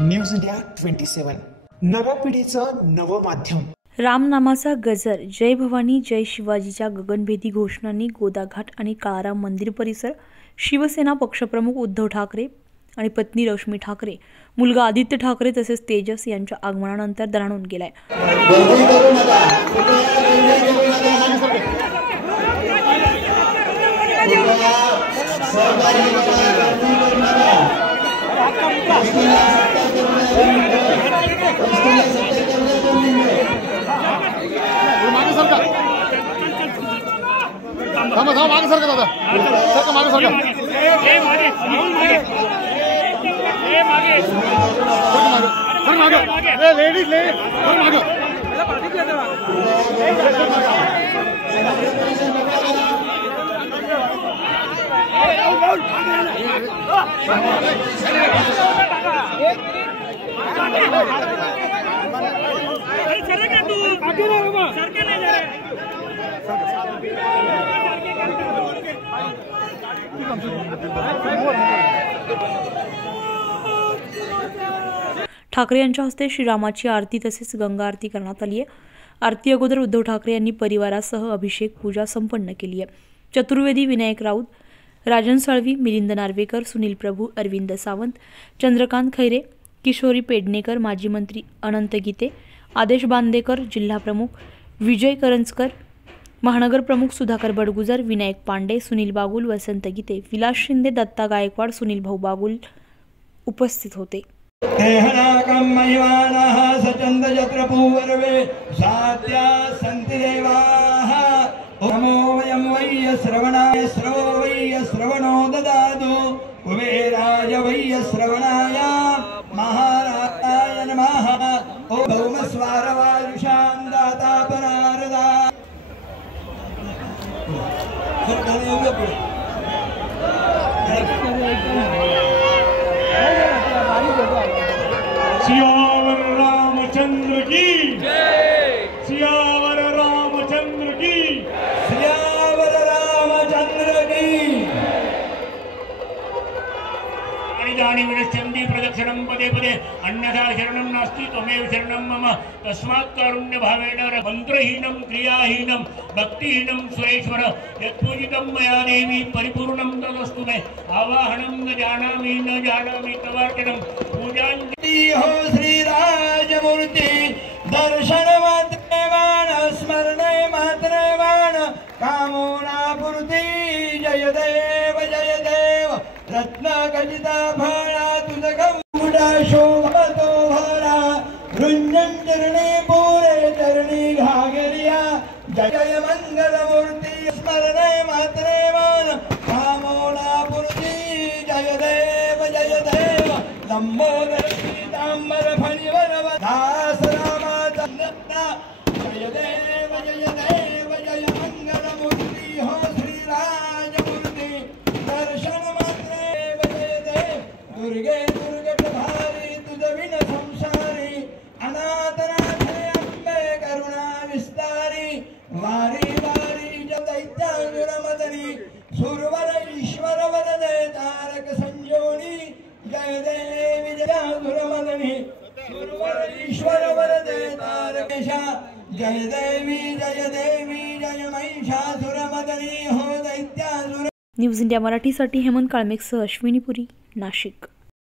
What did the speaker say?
News India 27 नव्या पिढीचं नवं माध्यम। रामनामाचा गजर, जय भवानी जय शिवाजीच्या गगनभेदी घोषणांनी गोदाघाट आणि काळाराम मंदिर परिसर, शिवसेना पक्षप्रमुख उद्धव ठाकरे आणि पत्नी रश्मी ठाकरे, मुलगा आदित्य ठाकरे तसेच तेजस यांच्या आगमनानंतर दणाणून गेलाय। मागे सरका दादा, मागे सरका, लेडीज मागे ठाकरे यांच्या हस्ते श्रीरामाची आरती तसेच गंगा आरती करण्यात आली आहे। आरती अगोदर उद्धव ठाकरे यांनी परिवारासह अभिषेक पूजा संपन्न केली आहे। चतुर्वेदी विनायक राऊत, राजन साळवी, मिलिंद नार्वेकर, सुनील प्रभू, अरविंद सावंत, चंद्रकांत खैरे, किशोरी पेडणेकर, माजी मंत्री अनंत गीते, आदेश बांदेकर, जिल्हा प्रमुख विजय करंजकर, महानगर प्रमुख सुधाकर बडगुजर, विनायक पांडे, सुनील बागुल, वसंत गीते, विलास शिंदे, दत्ता गायकवाड, सुनील भाऊ बागुल उपस्थित होते। नमो वयं वै श्रवणाय श्रवणो ददातु कुबेराय वै श्रवणाय महाराजाय नमः। ॐ भौमस्वारवायुषां दाता परारदा सियावर रामचंद्र की जय, सियावर रामचंद्र की, सियावर रामचंद्र की। आणि विनश्यन्ति प्रदक्षिणं पदे पदे अन्यथा शरणं नास्ति त्वमेव शरणं मम तस्मात् कारुण्य भावेन मंत्रहीनं क्रियाहीनं भक्तिहीनं सुरेश्वर यत्पूजितं मया देवी परिपूर्णं तदस्तु मे। आवाहनं न जानामि तवार्चनं पूजाञ्जलि हो श्री राजमूर्ति दर्शन मात्रे वाण स्मरणे मात्रे वाण कामना पूर्ति जय देव रत्न खचिता फळा तुझ मुडा शोभतो भरा रुंजन चरणी पुरे चरणी घागरिया जय मंगल मूर्ति स्मरणे मात्रे वाण कामना पूर्ति जय देव लंबोदर पीतांबर फणिवर दास रामचंद्र जय देव जय मंगल मूर्ति हो श्री राजमूर्ति दर्शन दुर्गे दुर्गट भारी तुझ विन संसारी अनाथनाथे अंबे करुणा विस्तारी वारी वारी दैत्यासुरमदनी सुरवर ईश्वर वरदे तारक संजोनी जय देवी जयासुरमदनी सुरवर ईश्वर वरदे तारकेशा जय देवी जय महिषासुरमदनी हो दैत्यासुर। न्यूज इंडिया मराठीसाठी हेमंत काळमेकसह अश्विनी पुरी, नाशिक।